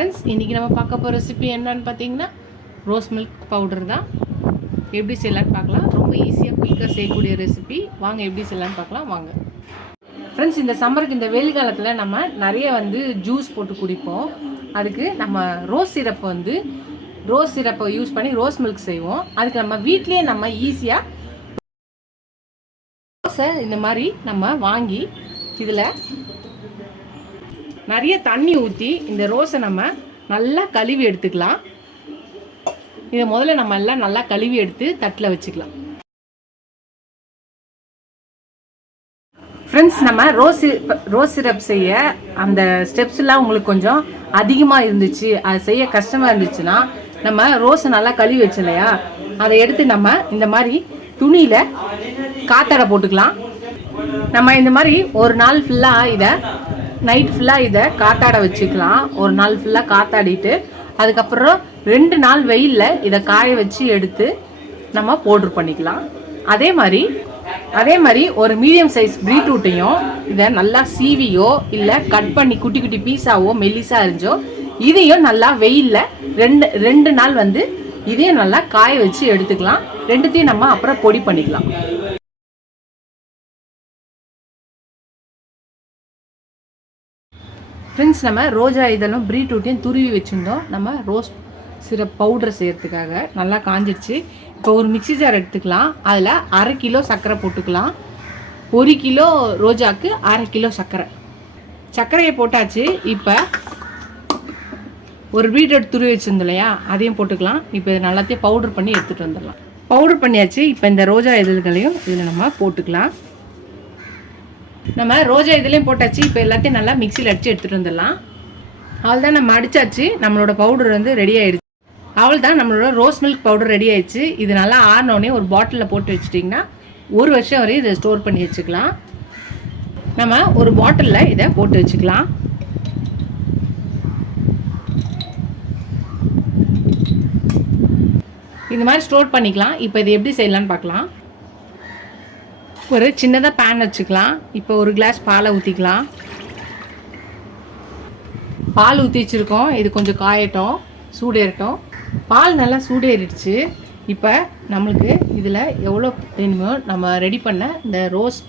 Friends, இன்றைக்கி நம்ம பார்க்க போகிற ரெசிபி என்னன்னு பார்த்தீங்கன்னா ரோஸ் மில்க் பவுடர் தான். எப்படி செய்யலான்னு பார்க்கலாம். ரொம்ப ஈஸியாக குயிக்காக செய்யக்கூடிய ரெசிபி. வாங்க எப்படி செய்யலான்னு பார்க்கலாம் வாங்க. ஃப்ரெண்ட்ஸ், இந்த சம்மருக்கு இந்த வெயில் காலத்தில் நம்ம நிறைய ஜூஸ் போட்டு குடிப்போம். அதுக்கு நம்ம ரோஸ் சிரப்பை யூஸ் பண்ணி ரோஸ் மில்க் செய்வோம். அதுக்கு நம்ம வீட்லேயே நம்ம ஈஸியாக ரோஸை இந்த மாதிரி நம்ம வாங்கி இதில் நிறைய தண்ணி ஊற்றி இந்த ரோஸை நம்ம நல்லா கழுவி எடுத்துக்கலாம். இதை முதல்ல நம்ம எல்லாம் நல்லா கழுவி எடுத்து தட்டில் வச்சுக்கலாம். ஃப்ரெண்ட்ஸ், நம்ம ரோஸ் சிரப் செய்ய அந்த ஸ்டெப்ஸ்லாம் உங்களுக்கு கொஞ்சம் அதிகமாக இருந்துச்சு, அது செய்ய கஷ்டமாக இருந்துச்சுன்னா நம்ம ரோஸை நல்லா கழுவி வச்சு இல்லையா, அதை எடுத்து நம்ம இந்த மாதிரி துணியில் காத்தாட போட்டுக்கலாம். நம்ம இந்த மாதிரி ஒரு நாள் ஃபுல்லாக இதை நைட் ஃபுல்லாக இதை காத்தாட வச்சுக்கலாம். ஒரு நாள் ஃபுல்லாக காத்தாடிட்டு அதுக்கப்புறம் 2 நாள் வெயிலில் இதை காய வச்சு எடுத்து நம்ம பவுடர் பண்ணிக்கலாம். அதே மாதிரி ஒரு மீடியம் சைஸ் பீட்ரூட்டையும் இதை நல்லா சீவியோ இல்லை கட் பண்ணி குட்டி குட்டி பீஸாவோ மெல்லிஸாக இருந்துச்சோ இதையும் நல்லா வெயிலில் 2 நாள் இதையும் நல்லா காய வச்சு எடுத்துக்கலாம். ரெண்டுத்தையும் நம்ம அப்புறம் பொடி பண்ணிக்கலாம். ஃப்ரெண்ட்ஸ், நம்ம ரோஜா இதெல்லாம் பீட்ரூட்டையும் துருவி வச்சுருந்தோம். நம்ம ரோஸ் சிரப் பவுடர் செய்கிறதுக்காக நல்லா காஞ்சிடுச்சு. இப்போ ஒரு மிக்சி ஜார் எடுத்துக்கலாம். அதில் 1/2 கிலோ சர்க்கரை போட்டுக்கலாம். 1 கிலோ ரோஜாவுக்கு 1/2 கிலோ சர்க்கரையை போட்டாச்சு. இப்போ ஒரு பீட்ரூட் துருவி வச்சுருந்தோம் இல்லையா, அதையும் போட்டுக்கலாம். இப்போ இது நல்லாத்தையும் பவுடர் பண்ணி எடுத்துகிட்டு வந்துடலாம். பவுடர் பண்ணியாச்சு. இப்போ இந்த ரோஜா இதழ்களையும் இதில் நம்ம போட்டுக்கலாம். நம்ம ரோஜா இதுலேயும் போட்டாச்சு. இப்போ எல்லாத்தையும் நல்லா மிக்சியில் அடித்து எடுத்துகிட்டு வந்துடலாம். அவள் தான் நம்ம அடித்தாச்சு. நம்மளோட பவுடர் ரெடி ஆகிடுச்சு. அவள் தான் நம்மளோட ரோஸ் மில்க் பவுடர் ரெடி ஆகிடுச்சு. இது நல்லா ஆறினோடனே ஒரு பாட்டிலில் போட்டு வச்சுட்டிங்கன்னா 1 வருஷம் வரையும் இதை ஸ்டோர் பண்ணி வச்சுக்கலாம். நம்ம ஒரு பாட்டிலில் இதை போட்டு வச்சுக்கலாம். இந்த மாதிரி ஸ்டோர் பண்ணிக்கலாம். இப்போ இது எப்படி செய்யலான்னு பார்க்கலாம். ஒரு சின்னதாக பேன் வச்சுக்கலாம். இப்போ 1 கிளாஸ் பாலை ஊற்றிக்கலாம். பால் ஊற்றி வச்சுருக்கோம். இது கொஞ்சம் காயட்டும், சூடேறட்டும். பால் நல்லா சூடேறிடுச்சு. இப்போ நம்மளுக்கு இதில் எவ்வளோ வேணுமோ நம்ம ரெடி பண்ண இந்த ரோஸ்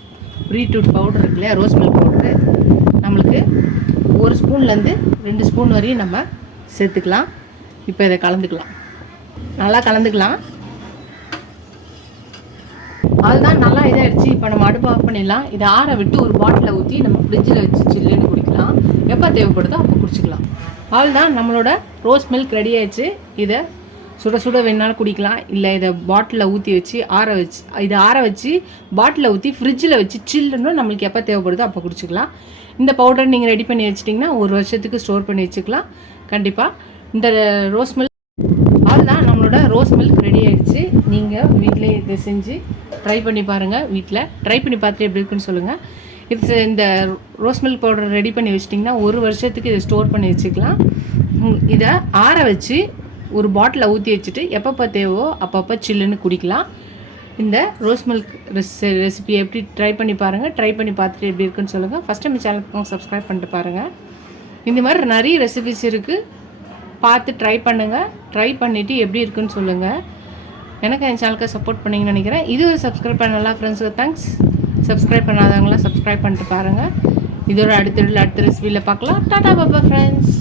பீட்ரூட் பவுடர் இருக்கு இல்லையா, ரோஸ் மில்க் பவுடரு நம்மளுக்கு 1 ஸ்பூன்லேருந்து 2 ஸ்பூன் வரையும் நம்ம சேர்த்துக்கலாம். இப்போ இதை கலந்துக்கலாம். நல்லா கலந்துக்கலாம். அதுதான் நல்லா இதாகிடுச்சு. இப்போ நம்ம அடுப்பு ஆஃப் பண்ணிடலாம். இதை ஆற விட்டு ஒரு பாட்டிலில் ஊற்றி நம்ம ஃப்ரிட்ஜில் வச்சு சில்லுன்னு குடிக்கலாம். எப்போ தேவைப்படுதோ அப்போ குடிச்சிக்கலாம். அதுதான் நம்மளோட ரோஸ் மில்க் ரெடி ஆயிடுச்சு. இதை சுட சுட வேணாலும் குடிக்கலாம். இல்லை இதை பாட்டிலில் ஊற்றி வச்சு ஆற வச்சு பாட்டிலில் ஊற்றி ஃப்ரிட்ஜில் வச்சு சில்லுன்னு நம்மளுக்கு எப்போ தேவைப்படுதோ அப்போ குடிச்சிக்கலாம். இந்த பவுடர் நீங்கள் ரெடி பண்ணி வச்சிட்டிங்கன்னா 1 வருஷத்துக்கு ஸ்டோர் பண்ணி வச்சுக்கலாம். கண்டிப்பாக இந்த ரோஸ் மில்க் அதுதான் நம்மளோட ரோஸ் மில்க் ரெடி ஆகிடுச்சு. நீங்கள் வீட்டிலே இதை செஞ்சு ட்ரை பண்ணி பாருங்கள். வீட்டில் ட்ரை பண்ணி பார்த்துட்டு எப்படி இருக்குன்னு சொல்லுங்கள். இந்த ரோஸ் மில்க் பவுடர் ரெடி பண்ணி வச்சிட்டிங்கன்னா 1 வருஷத்துக்கு இதை ஸ்டோர் பண்ணி வச்சுக்கலாம். இதை ஆற வச்சு ஒரு பாட்டிலில் ஊற்றி வச்சுட்டு எப்பப்போ தேவோ அப்பப்போ சில்லுன்னு குடிக்கலாம். இந்த ரோஸ் மில்க் ரெசிபியை எப்படி ட்ரை பண்ணி பாருங்கள். ட்ரை பண்ணி பார்த்துட்டு எப்படி இருக்குன்னு சொல்லுங்கள். ஃபஸ்ட் டைம் சேனலுக்கு சப்ஸ்கிரைப் பண்ணிட்டு பாருங்கள். இந்த மாதிரி நிறைய ரெசிபிஸ் இருக்குது, பார்த்து ட்ரை பண்ணுங்கள். ட்ரை பண்ணிவிட்டு எப்படி இருக்குன்னு சொல்லுங்கள். எனக்கு என் சேனலுக்கு சப்போர்ட் பண்ணிங்கன்னு நினைக்கிறேன். இது சப்ஸ்கிரைப் பண்ணலாம் ஃப்ரெண்ட்ஸுக்கு தேங்க்ஸ். சப்ஸ்கிரைப் பண்ணாதவங்களாம் சப்ஸ்கிரைப் பண்ணிட்டு பாருங்கள். இதோட அடுத்த ரெசிபியில் பார்க்கலாம். டாடா பாபா ஃப்ரெண்ட்ஸ்.